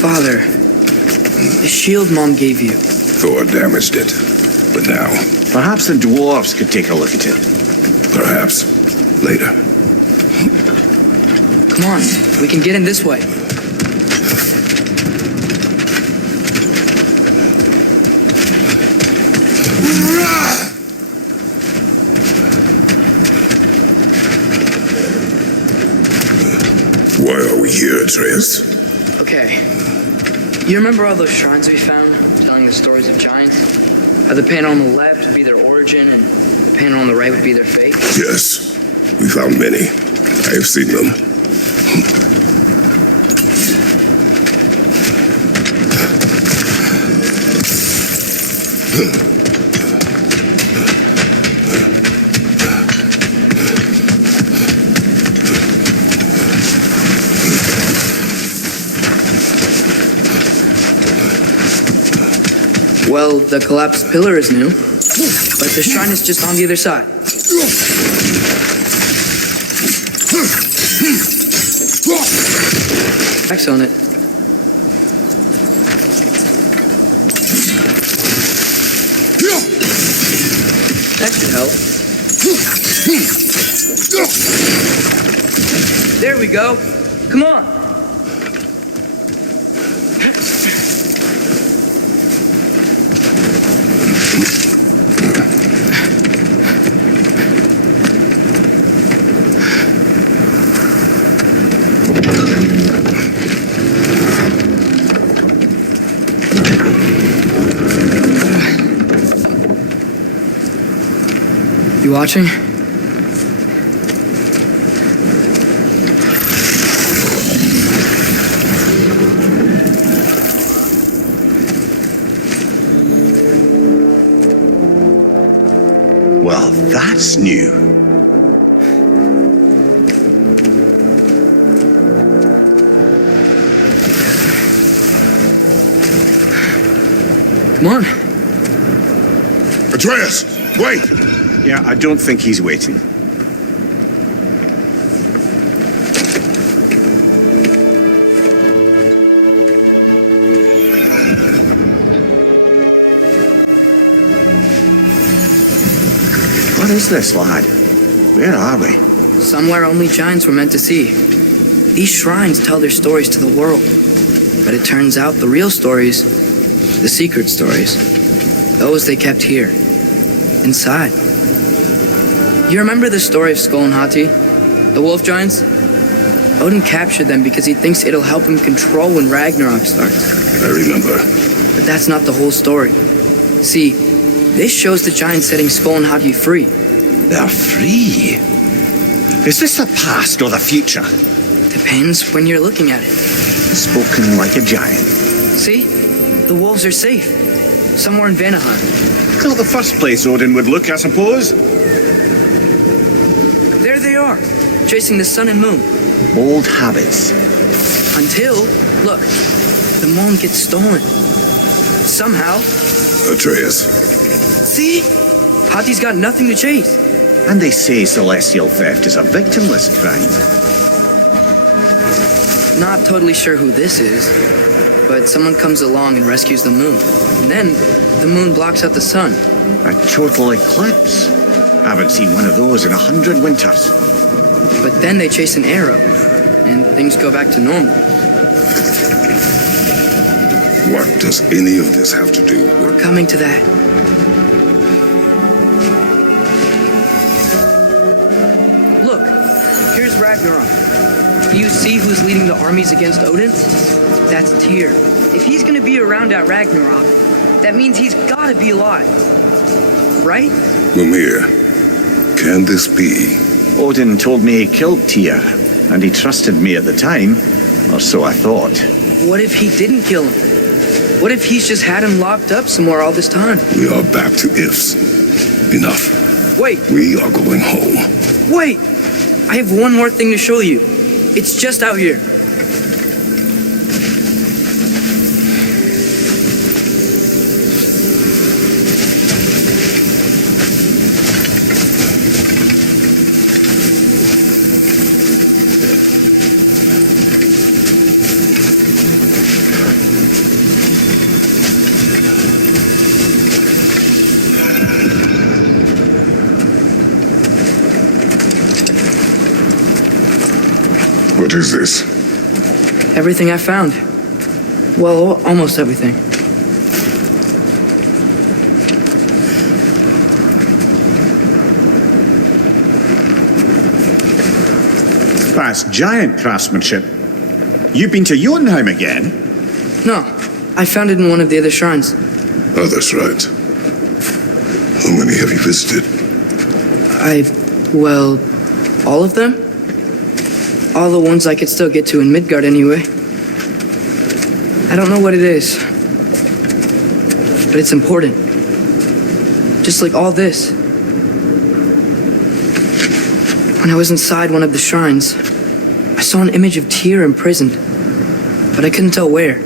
Father, the shield Mom gave you. Thor damaged it, but now... Perhaps the dwarves could take a look at it. Perhaps. Later. Come on, we can get in this way. Why are we here, Atreus? Okay. You remember all those shrines we found, telling the stories of giants? How the panel on the left would be their origin, and the panel on the right would be their fate? Yes. We found many. I have seen them. Well, the collapsed pillar is new, but the shrine is just on the other side. X on it. That should help. There we go. Come on. You watching? Well, that's new. Come on. Atreus, wait! Yeah, I don't think he's waiting. What is this, lad? Where are we? Somewhere only giants were meant to see. These shrines tell their stories to the world. But it turns out the real stories, the secret stories, those they kept here, inside. You remember the story of Skull and Hati, the wolf giants? Odin captured them because he thinks it'll help him control when Ragnarok starts. I remember. But that's not the whole story. See, this shows the giants setting Skull and Hati free. They're free. Is this the past or the future? Depends when you're looking at it. Spoken like a giant. See? The wolves are safe. Somewhere in Vanaheim. Not the first place Odin would look, I suppose. There they are, chasing the sun and moon. Old habits. Until, look, the moon gets stolen. Somehow. Atreus. See? Hati's got nothing to chase. And they say celestial theft is a victimless crime. Not totally sure who this is, but someone comes along and rescues the moon. And then the moon blocks out the sun. A total eclipse. Haven't seen one of those in 100 winters. But then they chase an arrow, and things go back to normal. What does any of this have to do with... We're coming to that. Look, here's Ragnarok. Do you see who's leading the armies against Odin? That's Tyr. If he's gonna be around at Ragnarok, that means he's gotta be alive. Right? Mimir, can this be? Odin told me he killed Tyr, and he trusted me at the time, or so I thought. What if he didn't kill him? What if he's just had him locked up somewhere all this time? We are back to ifs. Enough. Wait, We are going home. wait! I have one more thing to show you. It's just out here. What is this? Everything I found. Well, almost everything. That's giant craftsmanship. You've been to Jotunheim again? No, I found it in one of the other shrines. Other shrines. How many have you visited? Well, all of them? All the ones I could still get to in Midgard anyway. I don't know what it is, but it's important. Just like all this. When I was inside one of the shrines, I saw an image of Tyr imprisoned, but I couldn't tell where.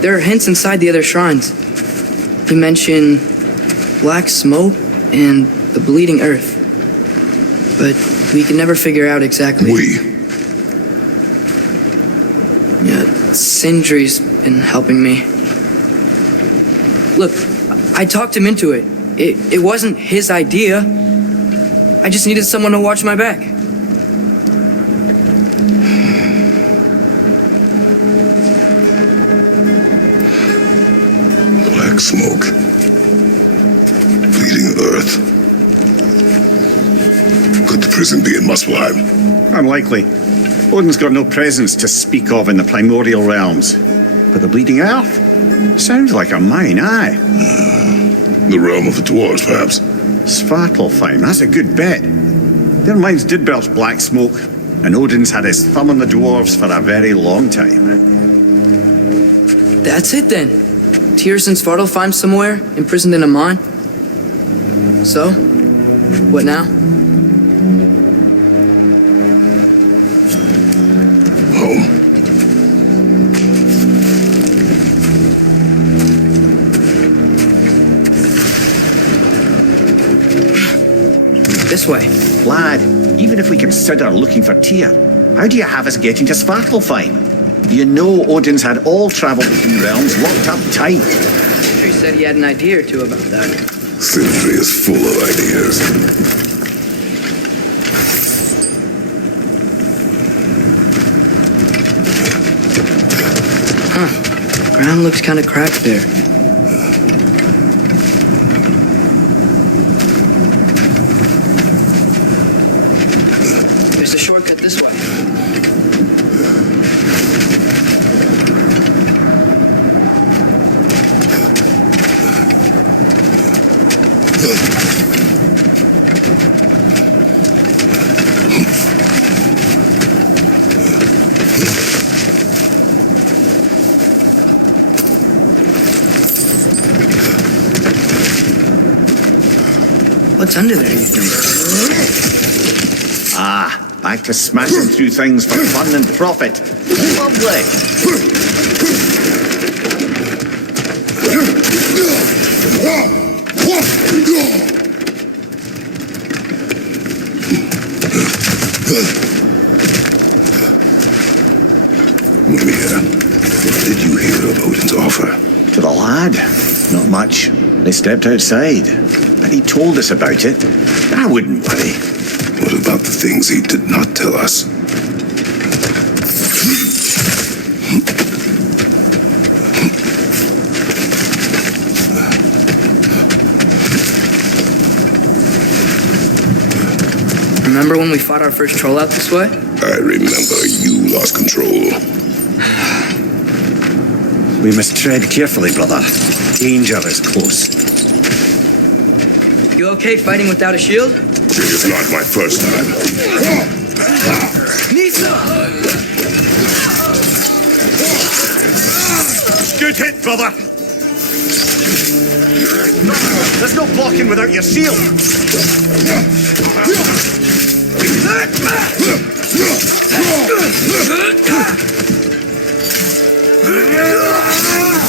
There are hints inside the other shrines. He mentioned black smoke and the bleeding earth, but we can never figure out exactly. Yeah, Sindri's been helping me. Look, I talked him into it. It wasn't his idea. I just needed someone to watch my back. Black smoke. Bleeding earth. Could the prison be in Muspelheim? Unlikely. Odin's got no presence to speak of in the primordial realms. But the bleeding earth? Sounds like a mine, aye. The realm of the dwarves, perhaps. Svartalfheim, that's a good bet. Their mines did belch black smoke, and Odin's had his thumb on the dwarves for a very long time. That's it then. Tyr's in Svartalfheim somewhere, imprisoned in a mine. So, what now? Home. This way. Lad, even if we consider looking for Tyr, how do you have us getting to Svartalfheim? You know Odin's had all travel between realms locked up tight. Sindri said he had an idea or two about that. Sindri is full of ideas. Ground looks kind of cracked there. There's a shortcut this way. What's under there, you think? Ah, back to smashing through things for fun and profit. Lovely. Mimir, what did you hear of Odin's offer? To the lad, not much. They stepped outside, but he told us about it. I wouldn't worry. What about the things he did not tell us? Remember when we fought our first troll out this way? I remember you lost control. We must tread carefully, brother. Danger is close. You okay fighting without a shield? It is not my first time. Nisa! Good hit, brother. There's no blocking without your shield.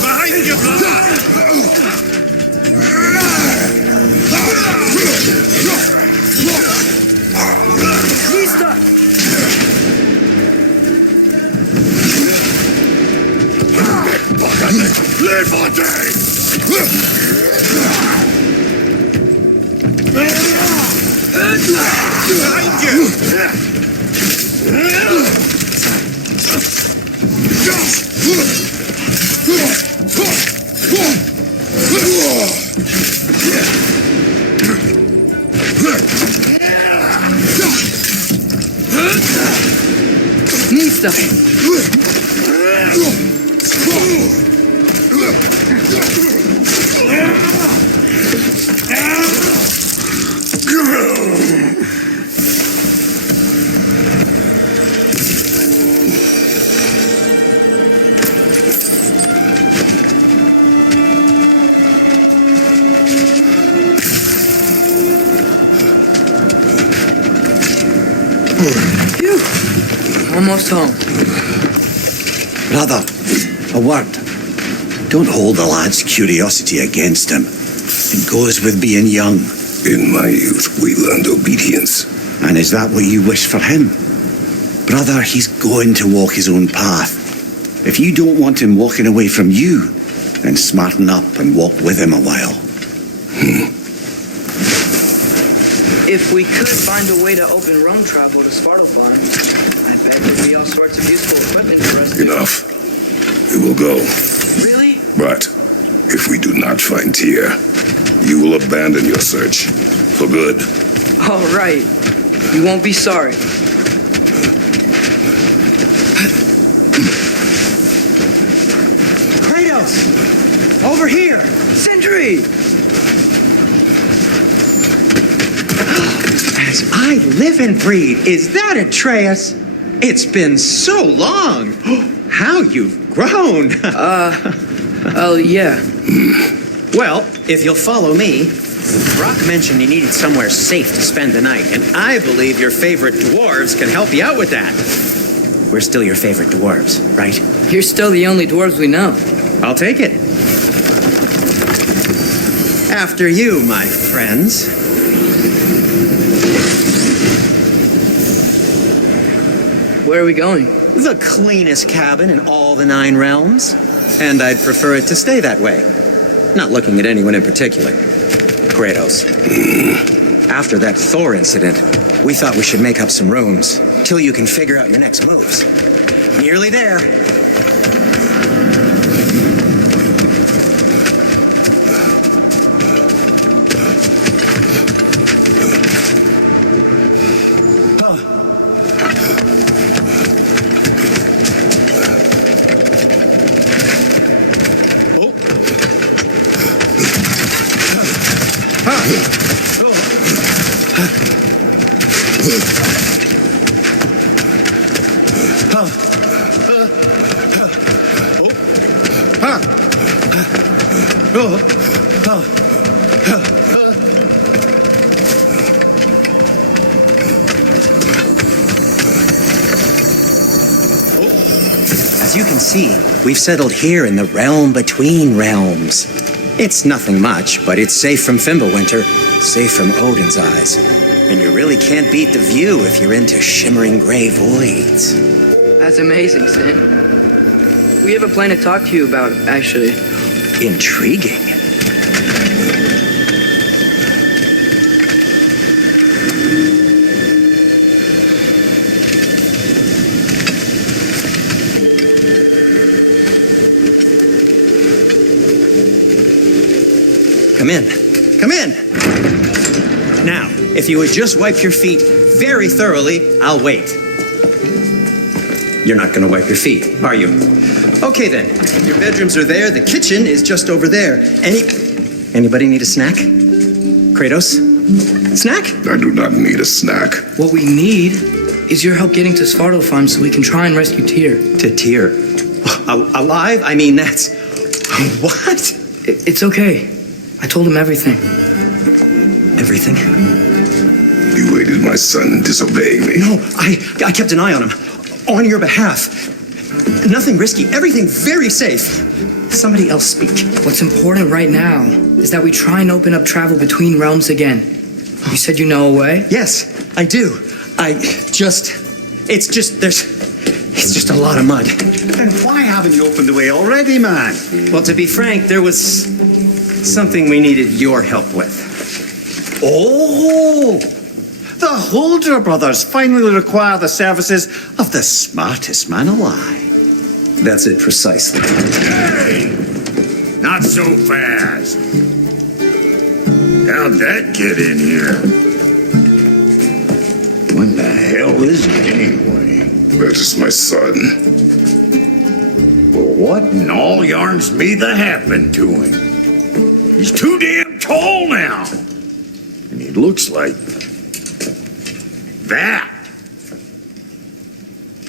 Behind you, brother. Nisa! Live or die! Behind you! Need stuff. Phew. Almost home. Brother, a word. Don't hold the lad's curiosity against him. It goes with being young. In my youth, we learned obedience. And is that what you wish for him? Brother, he's going to walk his own path. If you don't want him walking away from you, then smarten up and walk with him a while. If we could find a way to open roam travel to Svartalfheim, I bet there'd be all sorts of useful equipment for us. Enough. We will go. Really? But if we do not find Tyr, you will abandon your search. For good. All right. You won't be sorry. Kratos! Over here! Sindri! As I live and breathe, is that Atreus? It's been so long! How you've grown! Oh, yeah. Well, if you'll follow me, Brock mentioned you needed somewhere safe to spend the night, and I believe your favorite dwarves can help you out with that. We're still your favorite dwarves, right? You're still the only dwarves we know. I'll take it. After you, my friends. Where are we going? The cleanest cabin in all the 9 realms. And I'd prefer it to stay that way. Not looking at anyone in particular. Kratos. After that Thor incident, we thought we should make up some rooms till you can figure out your next moves. Nearly there. As you can see, we've settled here in the realm between realms. It's nothing much, but it's safe from Fimbulwinter, safe from Odin's eyes. And you really can't beat the view if you're into shimmering gray voids. That's amazing, Sin. We have a plan to talk to you about, actually. Intriguing. Come in. Come in. Now, if you would just wipe your feet very thoroughly, I'll wait. You're not going to wipe your feet, are you? Okay then. Your bedrooms are there. The kitchen is just over there. Anybody need a snack? Kratos? Snack? I do not need a snack. What we need is your help getting to Svartalfheim so we can try and rescue Tyr. To Tyr. Alive? I mean, that's... What? It's okay. I told him everything. Everything? You aided my son in disobeying me. No, I kept an eye on him. On your behalf. Nothing risky. Everything very safe. Somebody else speak. What's important right now is that we try and open up travel between realms again. You said you know a way? Yes, I do. It's just a lot of mud. Then why haven't you opened the way already, man? Well, to be frank, there was something we needed your help with. Oh! The Holder brothers finally require the services of the smartest man alive. That's it precisely. Hey! Not so fast. How'd that get in here? One bag. hell is he anyway? That is my son. Well, what in all yarns me that happened to him? He's too damn tall now. And he looks like that.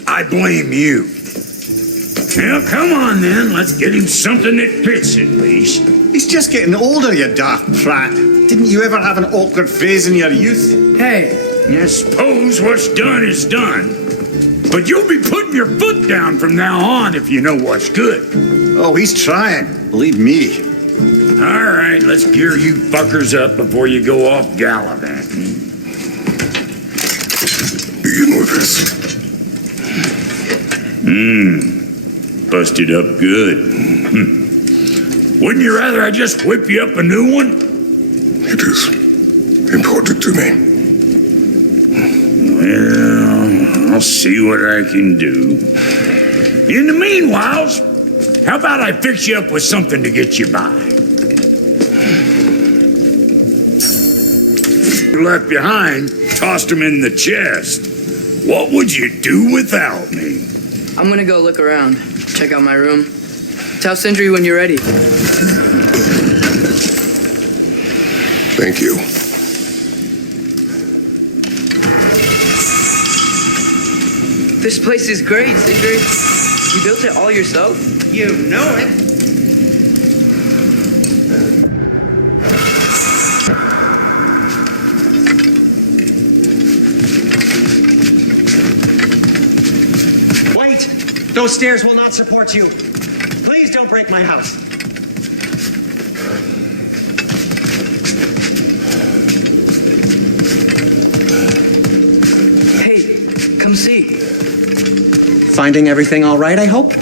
I blame you. Well, come on then. Let's get him something that fits at least. He's just getting older, you daft prat. Didn't you ever have an awkward phase in your youth? Hey, I suppose what's done is done. But you'll be putting your foot down from now on if you know what's good. Oh, he's trying. Believe me. All right, let's gear you fuckers up before you go off gallivanting. Begin with this. Busted up good. Wouldn't you rather I just whip you up a new one? It is important to me. Well, I'll see what I can do. In the meanwhile, how about I fix you up with something to get you by? You left behind, tossed them in the chest. What would you do without me? I'm gonna go look around. Check out my room. Tell Sindri when you're ready. Thank you. This place is great, Sindri. You built it all yourself? You know it. Wait! Those stairs will not support you. Please don't break my house. Hey, come see. Finding everything all right, I hope?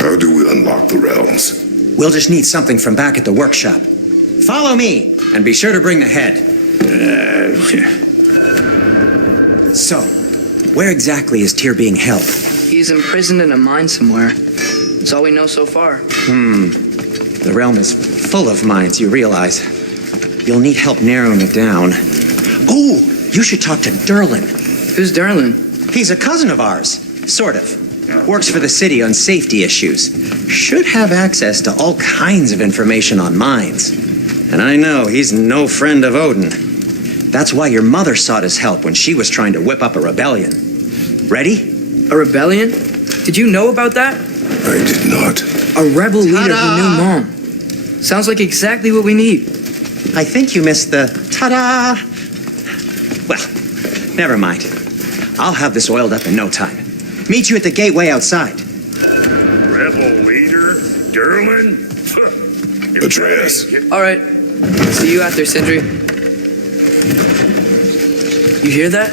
How do we unlock the realms? We'll just need something from back at the workshop. Follow me, and be sure to bring the head. So, where exactly is Tyr being held? He's imprisoned in a mine somewhere. That's all we know so far. The realm is full of mines, you realize. You'll need help narrowing it down. Oh, you should talk to Derlin. Who's Derlin? He's a cousin of ours, sort of. Works for the city on safety issues. Should have access to all kinds of information on mines. And I know he's no friend of Odin. That's why your mother sought his help when she was trying to whip up a rebellion. Ready? A rebellion? Did you know about that? I did not. A rebel leader Ta-da! who knew Mom. Sounds like exactly what we need. I think you missed the ta-da! Well, never mind. I'll have this oiled up in no time. Meet you at the gateway outside. Rebel leader? Derlin? Atreus. All right. See you out there, Sindri. You hear that?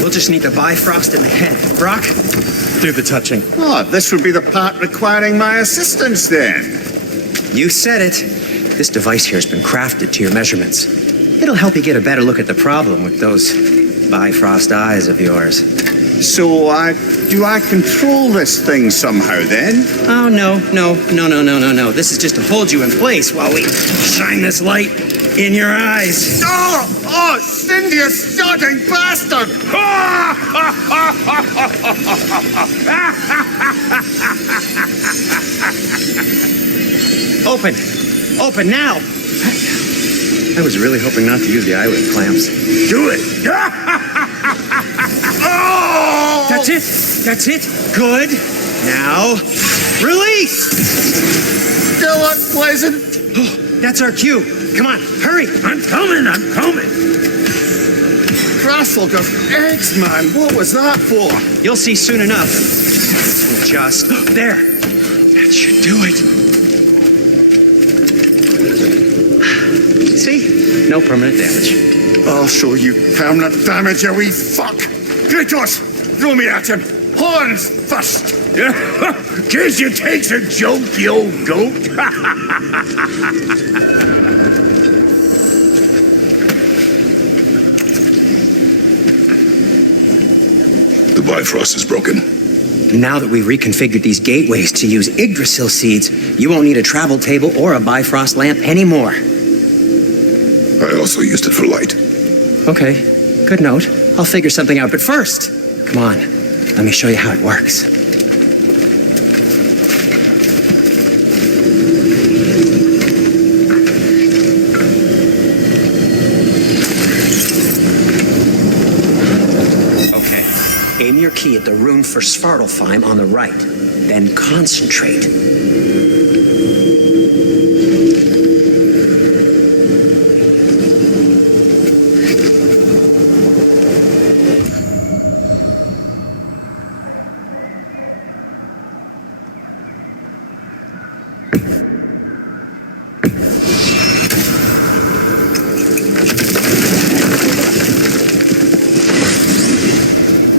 We'll just need the Bifrost in the head. Brock, do the touching. Oh, this would be the part requiring my assistance then. You said it. This device here has been crafted to your measurements. It'll help you get a better look at the problem with those Bifrost eyes of yours. So, do I control this thing somehow then? Oh, no. This is just to hold you in place while we shine this light in your eyes. Oh, Cindy, you starting bastard! Open now. I was really hoping not to use the eyelid clamps. Do it! That's it. Good. Now, release. Still unpleasant. That's our cue. Come on, hurry. I'm coming! Crustle of eggs, man. What was that for? You'll see soon enough. Just there. That should do it. See? No permanent damage. I'll show you permanent damage, you wee fuck. Kratos, throw me at him. Horns first. Guess you takes a joke, you old goat. The Bifrost is broken. Now that we've reconfigured these gateways to use Yggdrasil seeds, you won't need a travel table or a Bifrost lamp anymore. I also used it for light. Okay, good note. I'll figure something out, but first, come on, let me show you how it works. Okay, aim your key at the rune for Svartalfheim on the right, then concentrate.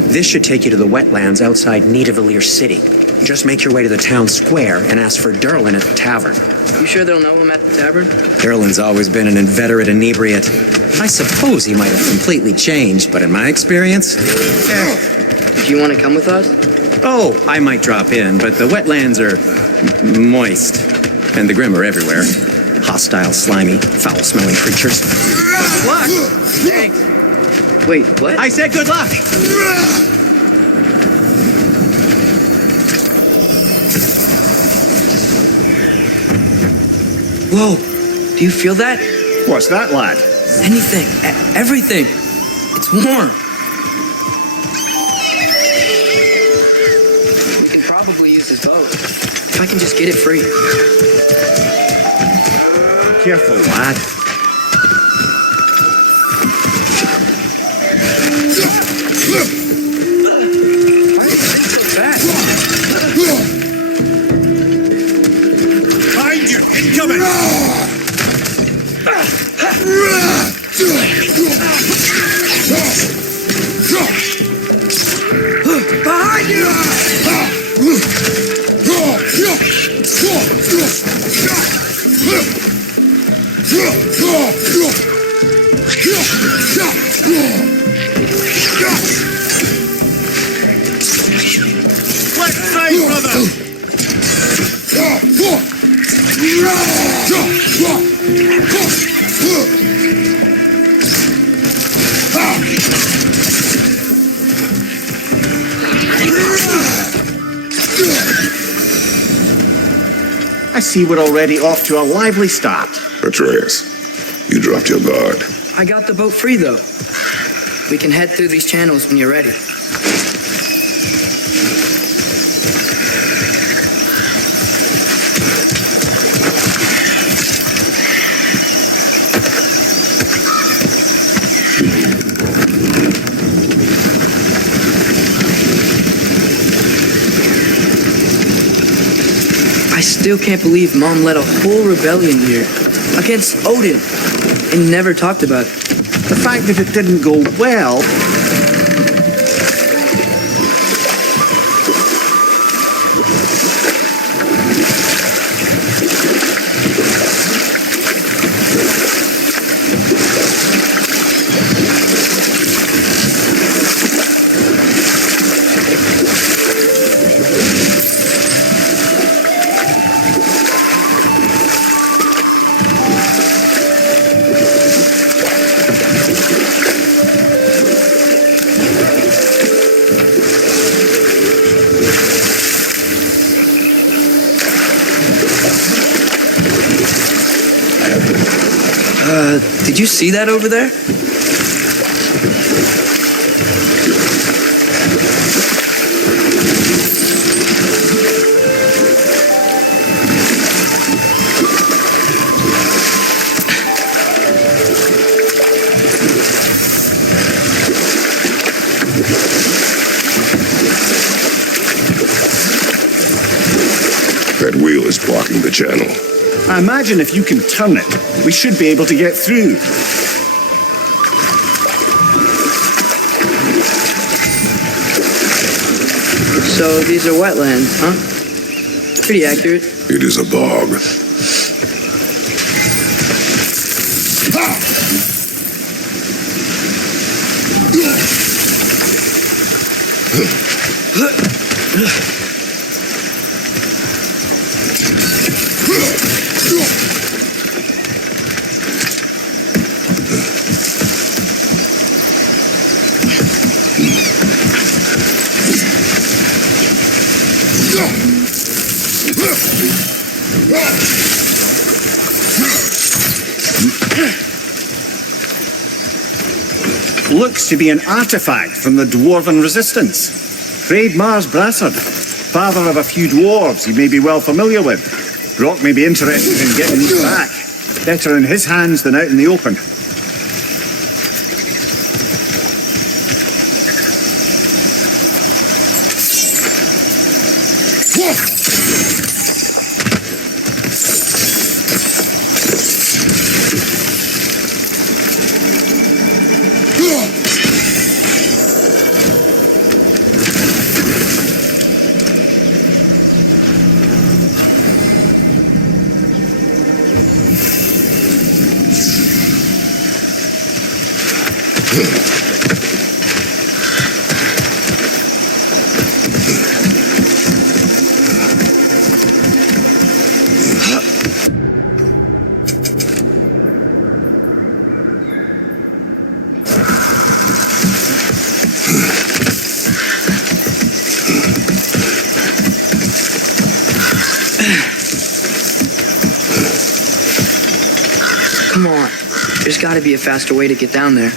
This should take you to the wetlands outside Nidavellir City. Just make your way to the town square and ask for Derlin at the tavern. You sure they'll know him at the tavern? Derlin's always been an inveterate inebriate. I suppose he might have completely changed, but in my experience... Do you want to come with us? Oh, I might drop in, but the wetlands are moist. And the Grim are everywhere. Hostile, slimy, foul-smelling creatures. Good luck! Thanks. Wait, what? I said good luck! Whoa, do you feel that? What's that, lad? Anything, everything. It's warm. We can probably use this boat. If I can just get it free. Careful, lad. Behind you! Incoming! Behind you! What side, brother? I see we're already off to a lively start. Atreus, you dropped your guard. I got the boat free, though. We can head through these channels when you're ready. I still can't believe Mom led a whole rebellion here against Odin and never talked about it. The fact that it didn't go well... Did you see that over there? That wheel is blocking the channel. I imagine if you can turn it, we should be able to get through. So these are wetlands, huh? Pretty accurate. It is a bog. Looks to be an artifact from the Dwarven Resistance. Craig Mars Brassard, father of a few dwarves you may be well familiar with. Brock may be interested in getting these back. Better in his hands than out in the open. Come on. There's got to be a faster way to get down there.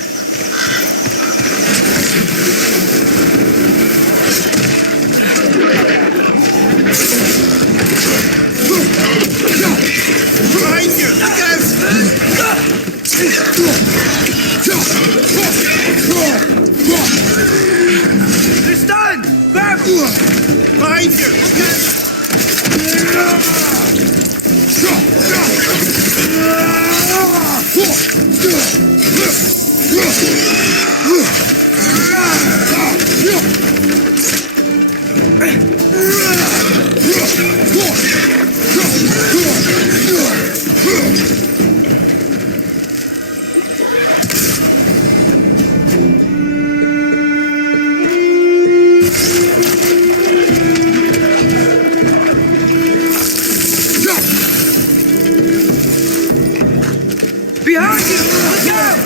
It's done! Grab him! Behind you! Behind you! Look out!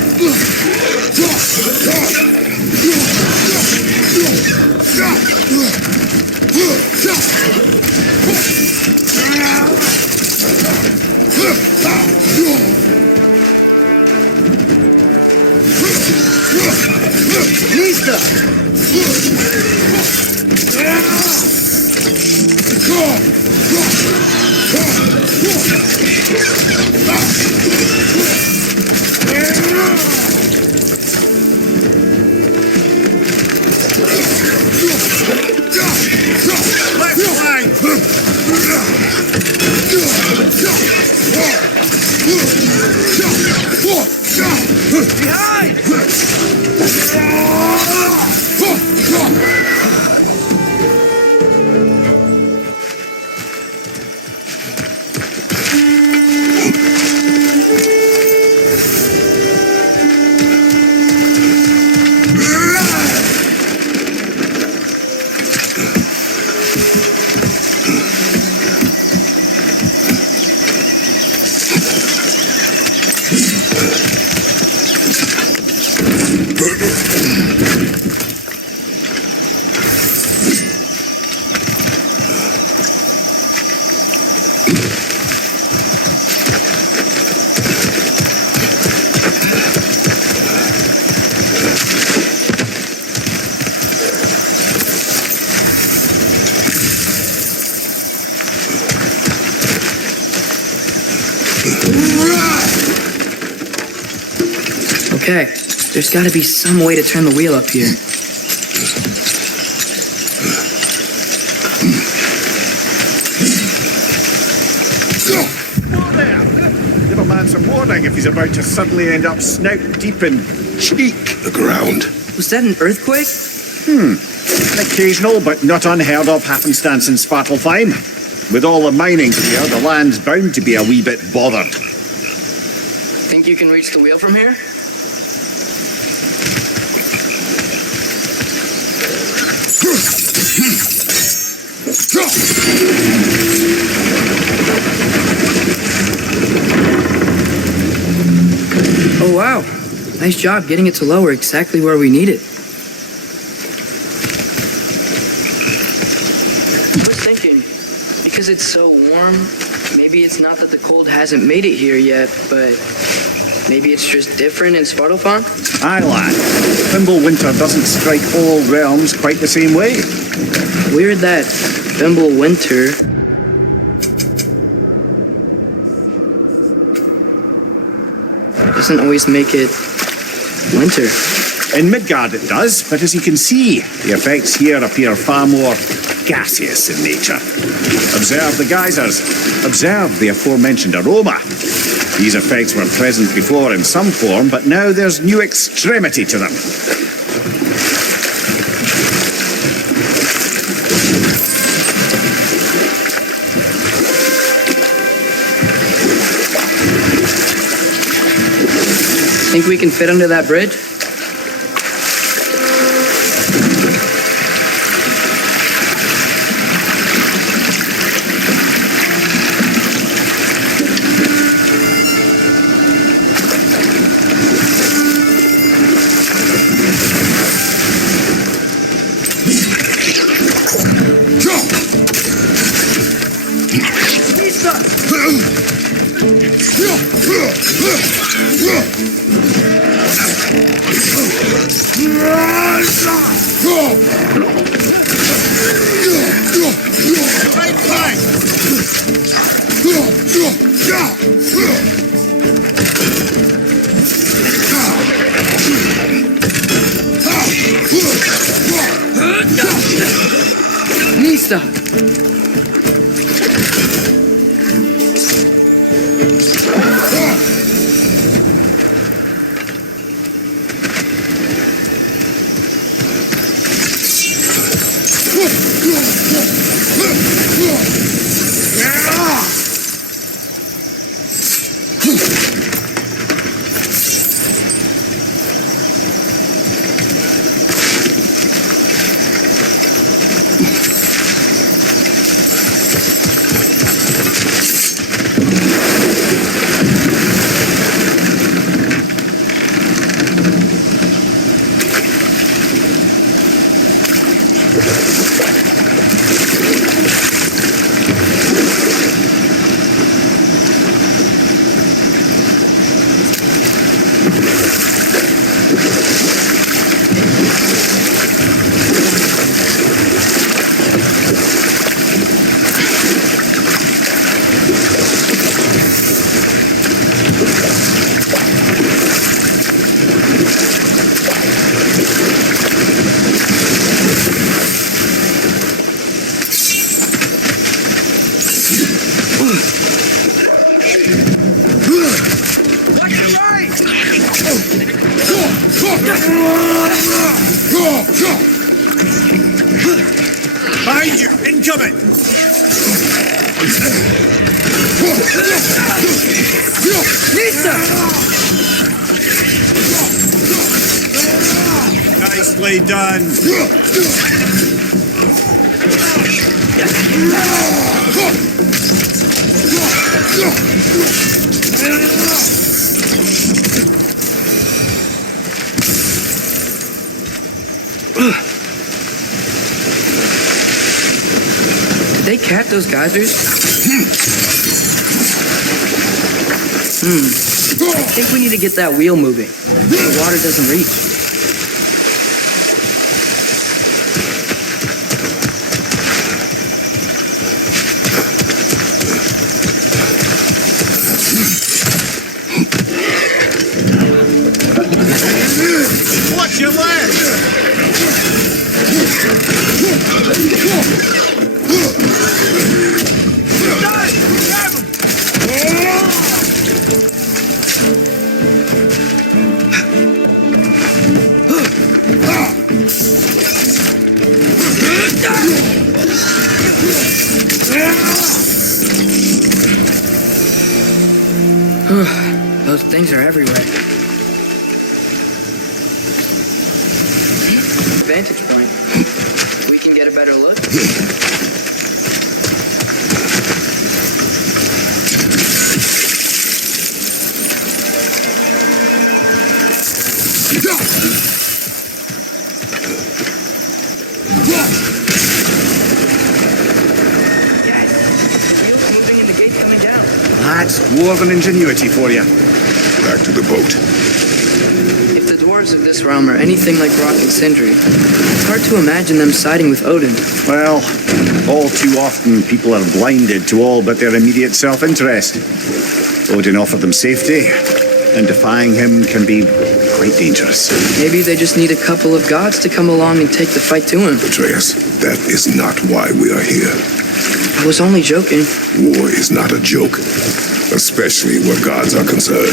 Left flank! Behind! Okay, there's got to be some way to turn the wheel up here. Whoa there! Give a man some warning if he's about to suddenly end up snout deep in cheek. The ground. Was that an earthquake? An occasional but not unheard of happenstance in Svartalfheim. With all the mining here, the land's bound to be a wee bit bothered. Think you can reach the wheel from here? Oh wow, nice job getting it to lower exactly where we need it. I was thinking, because it's so warm, maybe it's not that the cold hasn't made it here yet, but maybe it's just different in Svartalfheim? Aye, lad. Winter doesn't strike all realms quite the same way. Weird that Winter doesn't always make it winter. In Midgard it does, but as you can see, the effects here appear far more gaseous in nature. Observe the geysers. Observe the aforementioned aroma. These effects were present before in some form, but now there's new extremity to them. Think we can fit under that bridge? Nista! Behind you! Incoming! Nicely done! Did they cap those geysers? I think we need to get that wheel moving. The water doesn't reach. Watch your leg! Those things are everywhere. Vantage point. We can get a better look. That's dwarven ingenuity for you. Back to the boat. If the dwarves of this realm are anything like Rock and Sindri, it's hard to imagine them siding with Odin. Well, all too often people are blinded to all but their immediate self-interest. Odin offered them safety, and defying him can be quite dangerous. Maybe they just need a couple of gods to come along and take the fight to him. Atreus, that is not why we are here. I was only joking. War is not a joke, especially where gods are concerned.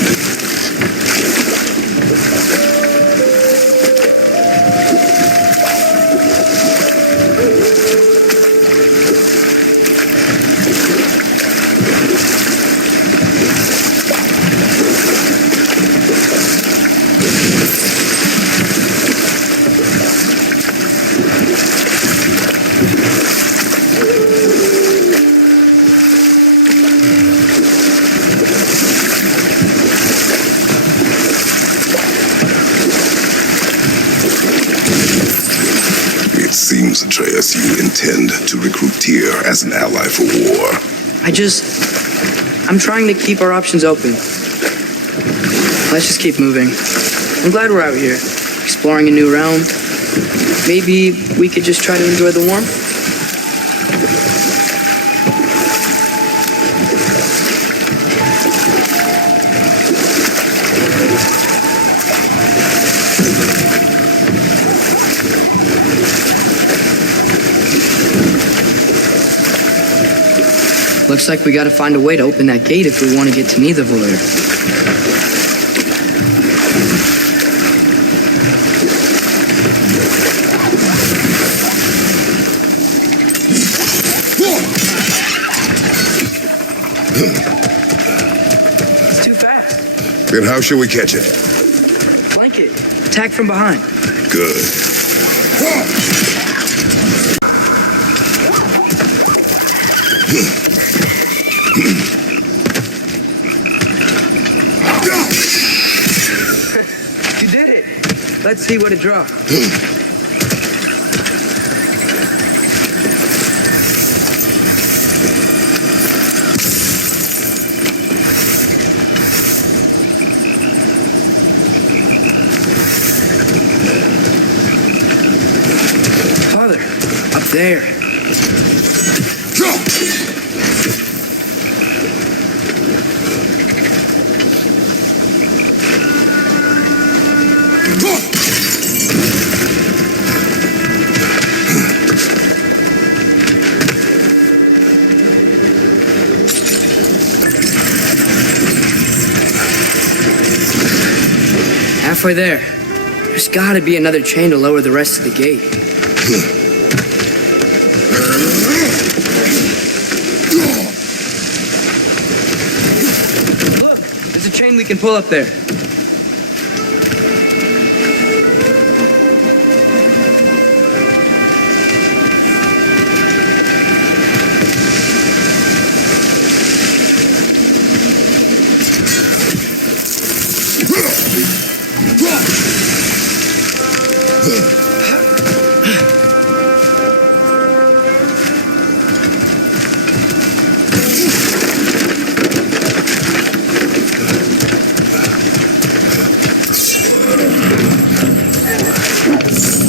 Seems, Atreus, you intend to recruit Tyr as an ally for war. I'm trying to keep our options open. Let's just keep moving. I'm glad we're out here, exploring a new realm. Maybe we could just try to enjoy the warmth? Looks like we gotta find a way to open that gate if we want to get to Nidavellir. It's too fast. Then how shall we catch it? Flank it. Attack from behind. Good. You did it. Let's see what it draws. Father, up there. Halfway there. There's gotta be another chain to lower the rest of the gate. Look, there's a chain we can pull up there.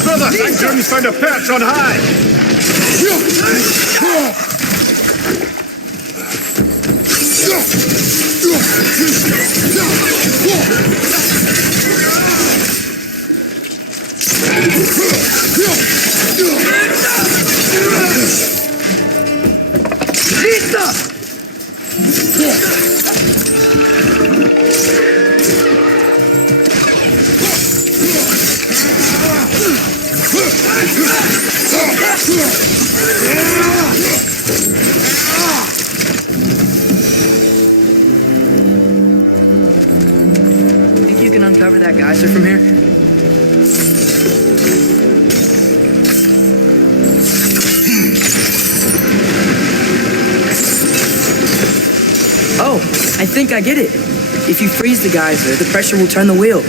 Brother, Sanctum's found a perch on high. uncover that geyser from here? Oh, I think I get it. If you freeze the geyser, the pressure will turn the wheel.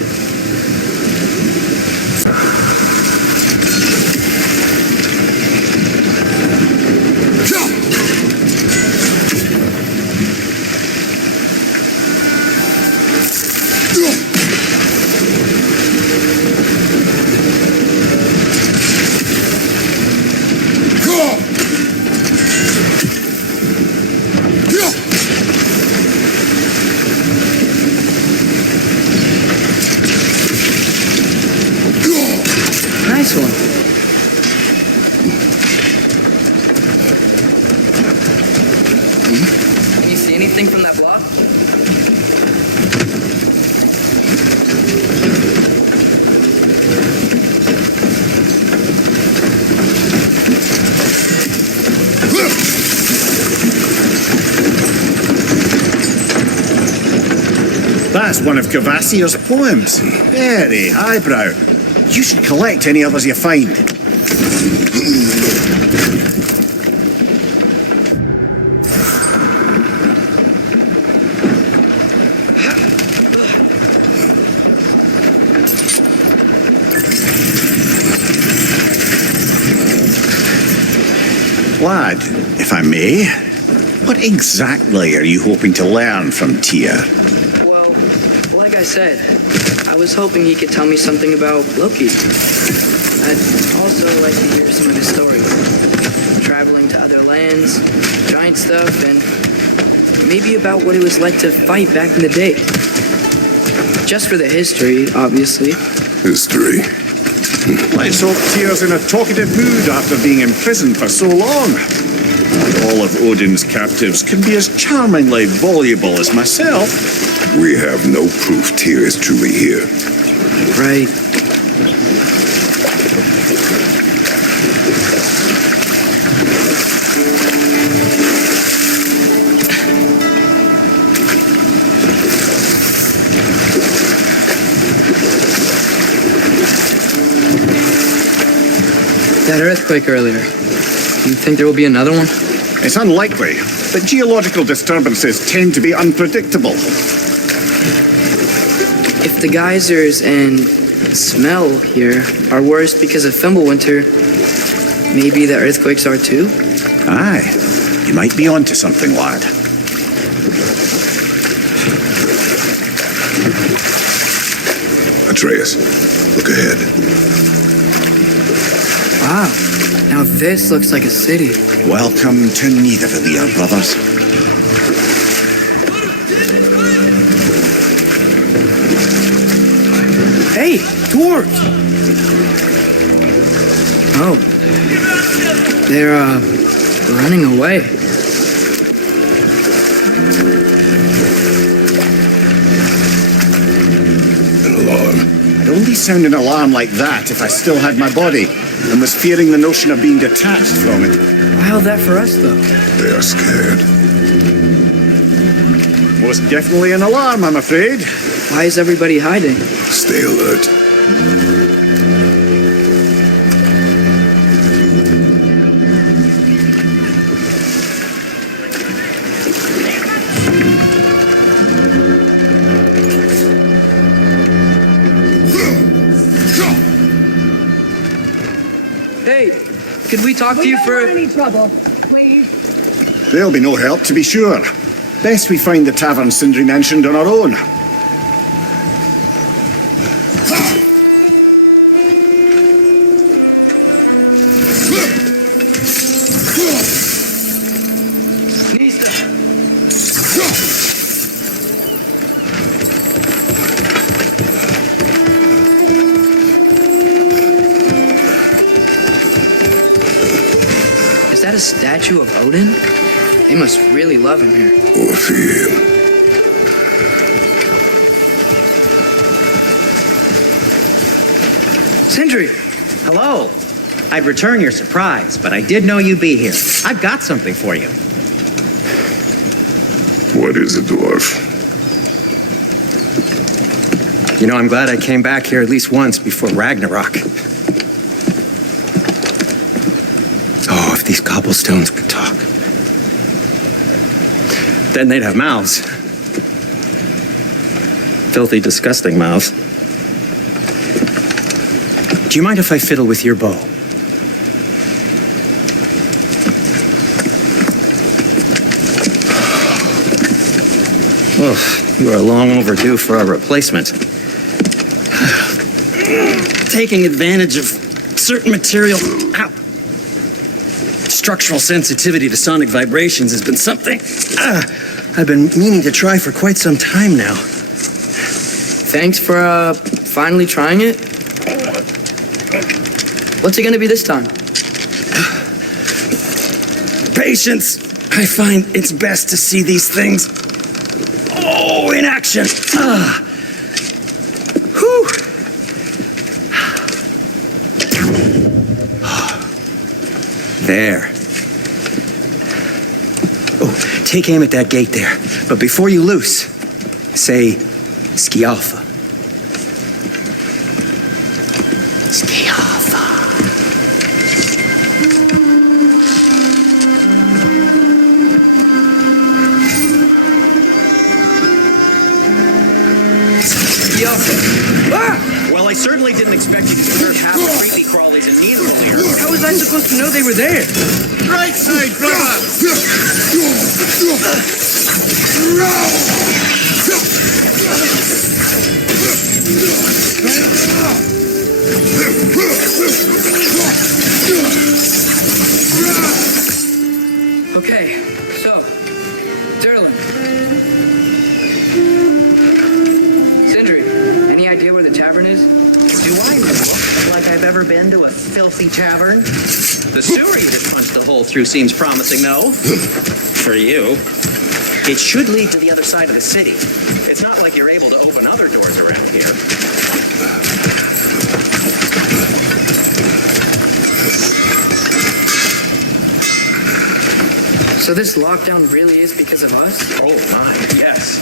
Nice one. Can you see anything from that block? That's one of Cavassier's poems. Very highbrow. You should collect any others you find. Lad, if I may, what exactly are you hoping to learn from TYR? Well, like I said, I was hoping he could tell me something about Loki. I'd also like to hear some of his stories. Traveling to other lands, giant stuff, and maybe about what it was like to fight back in the day. Just for the history, obviously. History. Let's hope TYR's in a talkative mood after being imprisoned for so long. And all of Odin's captives can be as charmingly voluble as myself. We have no proof Tyr is truly here. Right. That earthquake earlier. Do you think there will be another one? It's unlikely, but geological disturbances tend to be unpredictable. If the geysers and smell here are worse because of Fimbulwinter, maybe the earthquakes are too? Aye, you might be onto something, lad. Atreus, look ahead. Wow, now this looks like a city. Welcome to Nidavellir, brothers. Hey, dwarves! Oh. They're, running away. An alarm. I'd only sound an alarm like that if I still had my body and was fearing the notion of being detached from it. How's that for us, though? They are scared. Most definitely an alarm, I'm afraid. Why is everybody hiding? Stay alert. Hey, could we talk to you for... any trouble, please. There'll be no help, to be sure. Best we find the tavern Sindri mentioned on our own. Is that a statue of Odin? They must really love him here. Or fear him. Sindri! Hello. I'd return your surprise, but I did know you'd be here. I've got something for you. What is it, dwarf? You know, I'm glad I came back here at least once before Ragnarok. Oh, if these cobblestones could talk. Then they'd have mouths. Filthy, disgusting mouths. Do you mind if I fiddle with your bow? Oh, you are long overdue for a replacement. Taking advantage of certain material. Ow. Structural sensitivity to sonic vibrations has been something I've been meaning to try for quite some time now. Thanks for finally trying it. What's it gonna be this time? Patience. I find it's best to see these things in action. Whew. There. Oh, take aim at that gate there. But before you loose, say Skialfa. Skialfa. Well, I certainly didn't expect you to serve half the creepy crawlies in need earlier. How was I supposed to know they were there? Right side, brother! Okay, so, Derlin. Sindri, any idea where the tavern is? Do I look like I've ever been to a filthy tavern? The sewer you just punched a hole through seems promising, though. For you. It should lead to the other side of the city. It's not like you're able to open other doors around here. So this lockdown really is because of us? Oh my, yes.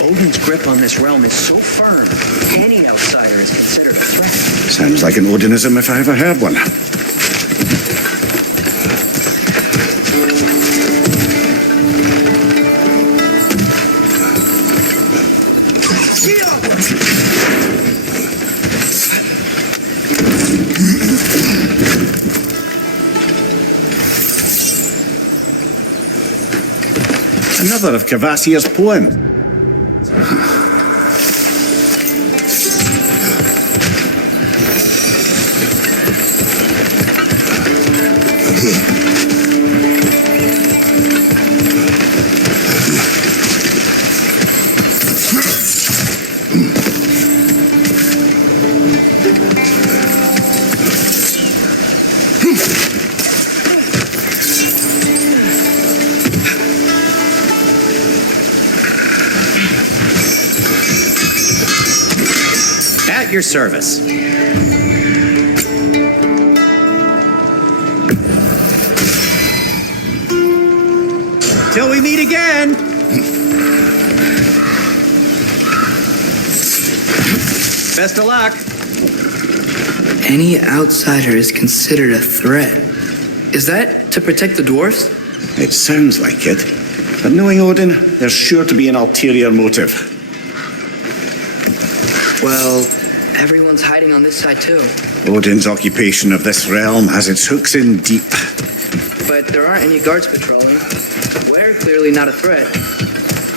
Odin's grip on this realm is so firm, any outsider is considered a threat. Sounds like an Odinism if I ever heard one. Another of Kvasir's poem. At your service. Till we meet again. Best of luck. Any outsider is considered a threat. Is that to protect the dwarfs? It sounds like it. But knowing Odin, there's sure to be an ulterior motive. Well, everyone's hiding on this side too. Odin's occupation of this realm has its hooks in deep. But there aren't any guards patrolling. We're clearly not a threat.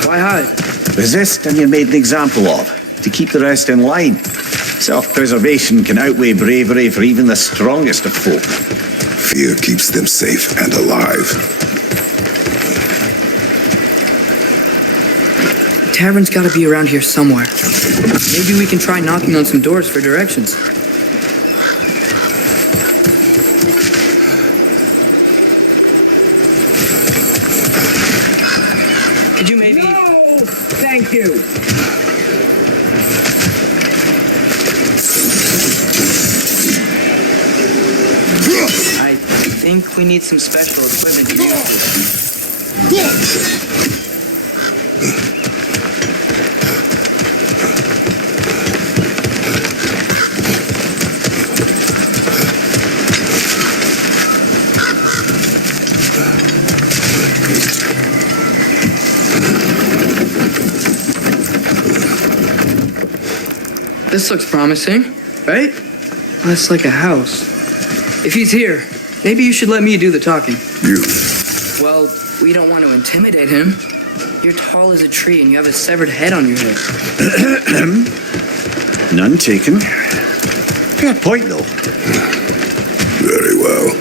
Why hide? Resist and you're made an example of, to keep the rest in line. Self-preservation can outweigh bravery for even the strongest of folk. Fear keeps them safe and alive. Tavern's gotta be around here somewhere. Maybe we can try knocking on some doors for directions. Could you maybe... No! Thank you! I think we need some special equipment to use this. This looks promising, right? That's like a house. If he's here, maybe you should let me do the talking. You. Well, we don't want to intimidate him. You're tall as a tree and you have a severed head on your head. None taken. Fair point, though. Very well.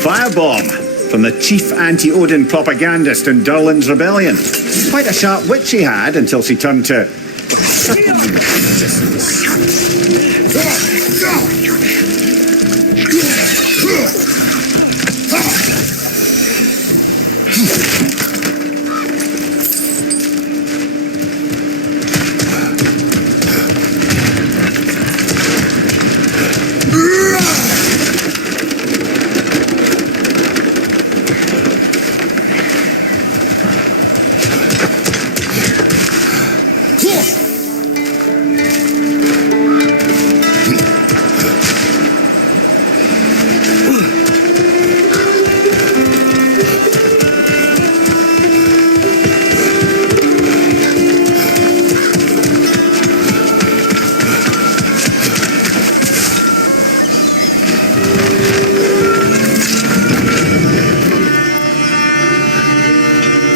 Firebomb from the chief anti-Odin propagandist in Durlin's rebellion. Quite a sharp wit she had until she turned to...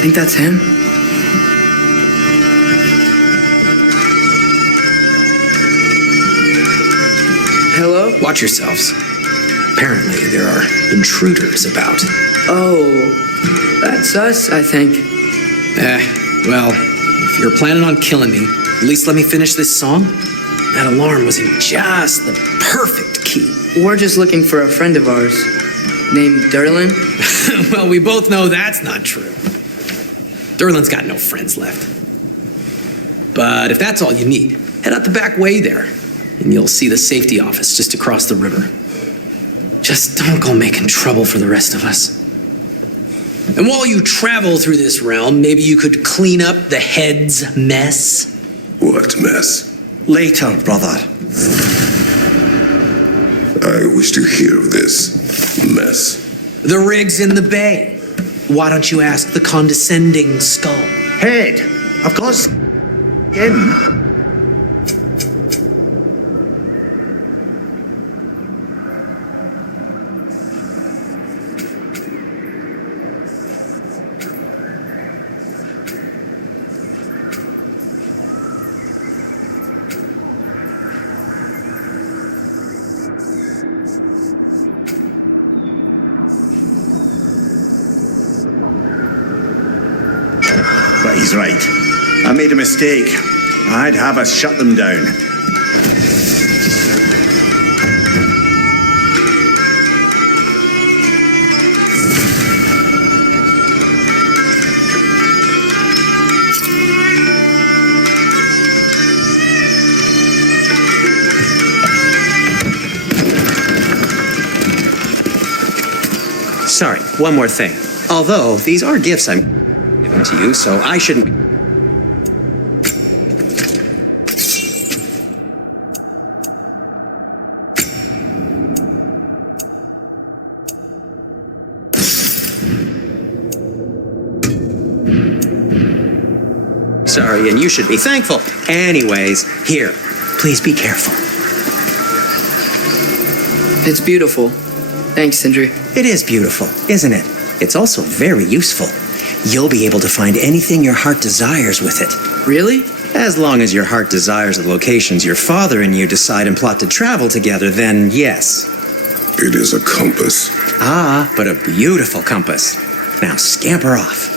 Think that's him? Hello? Watch yourselves. Apparently, there are intruders about. Oh, that's us, I think. Well, if you're planning on killing me, at least let me finish this song. That alarm was in just the perfect key. We're just looking for a friend of ours named Durlin. Well, we both know that's not true. Durlin's got no friends left. But if that's all you need, head out the back way there, and you'll see the safety office just across the river. Just don't go making trouble for the rest of us. And while you travel through this realm, maybe you could clean up the head's mess. What mess? Later, brother. I wish to hear of this mess. The rig's in the bay. Why don't you ask the condescending skull? Head, of course. In. But he's right. I made a mistake. I'd have us shut them down. Sorry, one more thing. Although, these are gifts I'm giving to you, so I shouldn't... sorry, and you should be thankful. Anyways, here, please be careful. It's beautiful. Thanks, Sindri. It is beautiful, isn't it? It's also very useful. You'll be able to find anything your heart desires with it. Really? As long as your heart desires the locations your father and you decide and plot to travel together, then yes. It is a compass. Ah, but a beautiful compass. Now scamper off.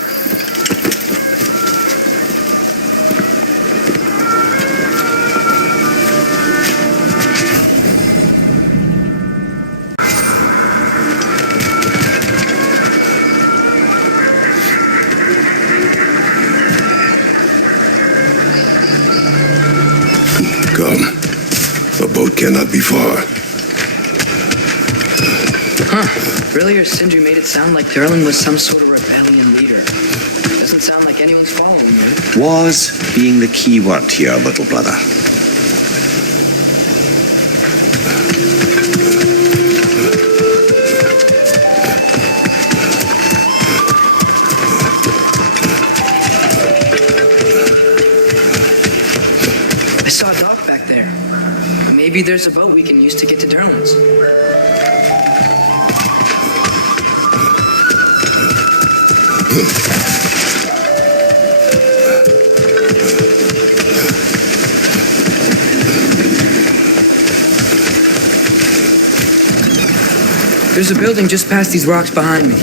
Come. The boat cannot be far. Earlier, Sindri made it sound like Durlin was some sort of rebellion leader. Doesn't sound like anyone's following him. Was being the key word here, little brother. I saw a dock back there. Maybe there's a boat we can use to get to Durlin's. There's a building just past these rocks behind me.